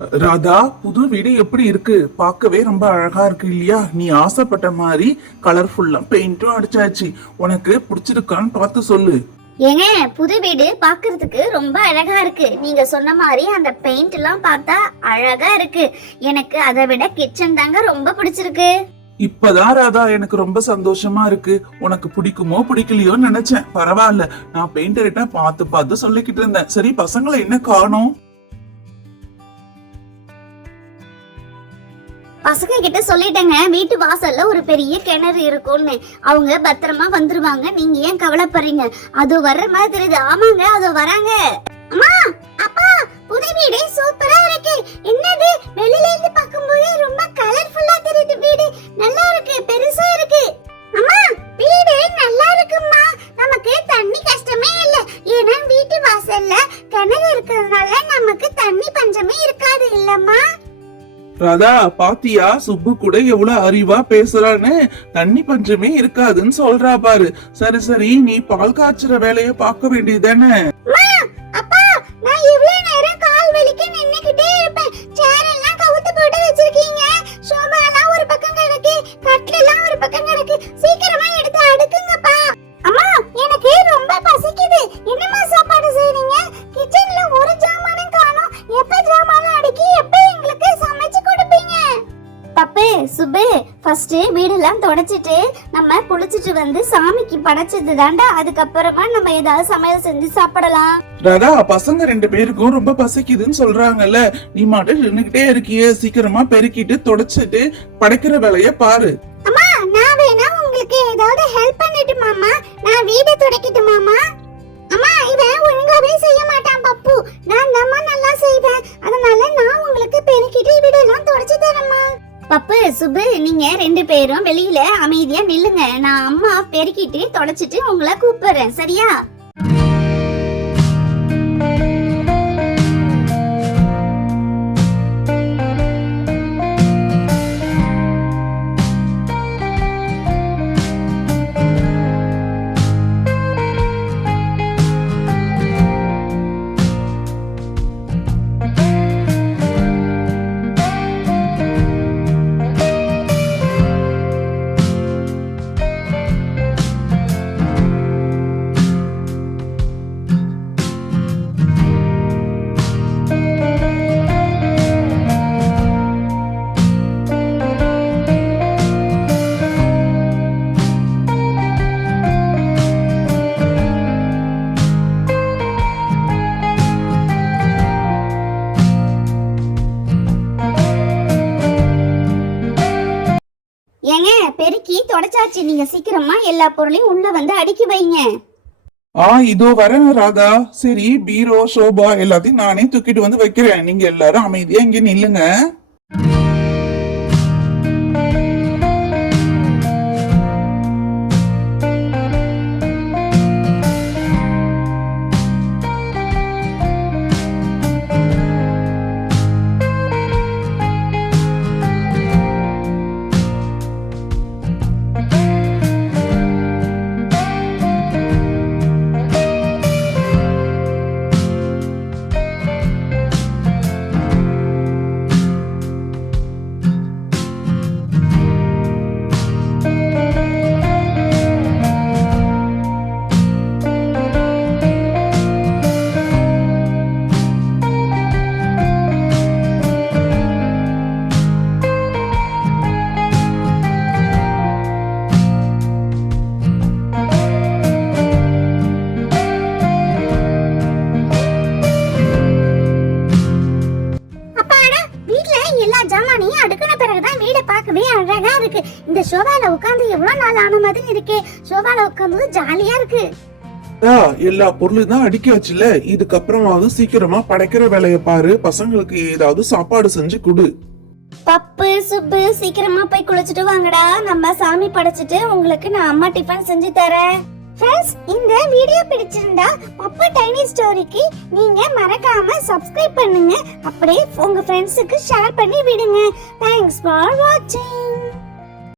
ராதா, புது வீடு எப்படி இருக்கு? பார்க்கவே ரொம்ப அழகா இருக்கு இல்லையா? நீ ஆசைப்பட்ட மாதிரி கலர்ஃபுல்லா பெயிண்டும் அடிச்சாச்சு. உனக்கு பிடிச்சிருக்கான்னு பார்த்து சொல்லு. ஏங்க, புது வீடு பாக்குறதுக்கு ரொம்ப அழகா இருக்கு. நீங்க சொன்ன மாதிரி அந்த பெயிண்ட் எல்லாம் பார்த்தா அழகா இருக்கு. எனக்கு அதை விட கிச்சன் தாங்க ரொம்ப பிடிச்சிருக்கு. இப்பதான் ராதா எனக்கு ரொம்ப சந்தோஷமா இருக்கு. உனக்கு பிடிக்குமோ பிடிக்கலையோ நினைச்சேன். பரவாயில்ல, நான் பெயிண்டர்கிட்ட பார்த்து பார்த்து சொல்லிக்கிட்டு இருந்தேன். சரி, பசங்களை என்ன காணோம்? பசங்க கிட்ட சொல்லிட்டேங்க, வீட்டு வாசல்ல ஒரு பெரிய கிணறு இருக்கும்னு. அவங்க பத்திரமா வந்துருவாங்க. நீங்க ஏன் கவலைப்படுறீங்க? அது வர்ற மாதிரி தெரியுது. ஆமாங்க, அது வராங்க. அம்மா, அப்பா, புது வீடு சூப்பரா இருக்கு. என்னது, வெளியில இருந்து பார்க்கும்போது ரொம்ப கலர்ஃபுல்லா தெரியுது. வீடு நல்லா இருக்கு, பெருசா இருக்கு. அம்மா, வீடு நல்லா இருக்கும்மா. நமக்கு தண்ணி கஷ்டமே இல்ல. ஏன்னா வீட்டு வாசல்ல கிணறு இருக்கிறதுனால நமக்கு தண்ணி பஞ்சமே இருக்காது இல்லம்மா. ராதா, பாத்தியா சுப்பு கூட எவ்வளவு அறிவா பேசுறான்னு? தண்ணி பஞ்சமே இருக்காதுன்னு சொல்றா பாரு. சரி சரி, நீ பால் காய்ச்சுற வேலைய பார்க்க வேண்டியதானே? அப்பா, நான் இவ்வளவு நேரம் கால் வலிக்கு நின்னுக்கிட்டே இருப்பேன். சேர் எல்லாம் கவுத்து போட்டு வச்சிருக்கீங்க. சோபா எல்லாம் ஒரு பக்கம் கிடக்கு, கட்டில் எல்லாம் ஒரு பக்கம் கிடக்கு. சீக்கிரமா எடுத்து அடுக்குங்கப்பா. அம்மா, எனக்கு ரொம்ப பசிக்குது. என்னமா சாப்பாடு செய்றீங்க? கிச்சன்ல ஒரு ஜாமானும் காணோம். எப்ப ஜாமான் அடுக்கி எப்ப எங்களுக்கு சமைச்சு கொடுப்பீங்க? பப்பு, சுபு, ஃபர்ஸ்ட் வீடெல்லாம் தொடச்சிட்டு நம்ம குளிச்சிட்டு வந்து சாமிக்கு படைச்சது தாண்டா. அதுக்கப்புறமா நம்ம ஏதாவது சமையல் செஞ்சு சாப்பிடலாம். ராதா, பசங்க 2 பேருக்கும் ரொம்ப பசிக்குதுன்னு சொல்றாங்கல்ல. நீ மட்டும் நின்னுகிட்டே இருக்கியே. சீக்கிரமா பெருக்கிட்டு தொடச்சிட்டு படைக்கிற வேலைய பாரு. அம்மா, நான் வேணா உங்களுக்கு ஏதாவது ஹெல்ப் பண்ணிட்டுமாமா? நான் வீடு துடைக்கட்டுமாமா? அம்மா, இவன் ஒழுங்காவே செய்ய மாட்டான் பப்பு. நான் நம்ம நல்லா செய்வேன். அதனால நான் உங்களுக்கு பெருக்கிட்டு வீடெல்லாம் தொடச்சு தரேம்மா. பப்பு, சுபு, நீங்க 2 பேரும் வெளியில அமைதியா நில்லுங்க. நான் அம்மா பெருக்கிட்டு தொடச்சிட்டு உங்களை கூப்பிடுறேன், சரியா? ஏங்க, பெருக்கி தொடச்சாச்சு. நீங்க சீக்கிரமா எல்லா பொருளையும் உள்ள வந்து அடுக்கி வைங்க. இதோ வரேன் ராதா. சரி, பீரோ சோபா எல்லாத்தையும் நானே தூக்கிட்டு வந்து வைக்கிறேன். நீங்க எல்லாரும் அமைதியா இங்க நில்லுங்க. அழகா இருக்கு. இந்த சோபால உட்கார்ந்து எவ்வளவு நாள் ஆன மாதிரி இருக்கே. சோபால உட்கார்ந்து ஜாலியா இருக்கு. எல்லா பொருளும் தான் அடிக்காச்சுல. இதுக்கப்புறமாவது சீக்கிரமா படைக்கிற வேலைய பாரு. பசங்களுக்கு ஏதாவது சாப்பாடு செஞ்சு கொடு. பப்பு, சுப்பு, சீக்கிரமா போய் குளிச்சுட்டு வாங்கடா. நம்ம சாமி படைச்சிட்டு உங்களுக்கு நான் அம்மா டிஃபன் செஞ்சு தரேன். ஃப்ரெண்ட்ஸ், இந்த வீடியோ பிடிச்சிருந்தா பப்பு டைனி ஸ்டோரிக்கு நீங்க மறக்காம சப்ஸ்கிரைப் பண்ணுங்க. அப்படியே உங்க ஃப்ரெண்ட்ஸுக்கு ஷேர் பண்ணி விடுங்க. தேங்க்ஸ் ஃபார் வாட்சிங்.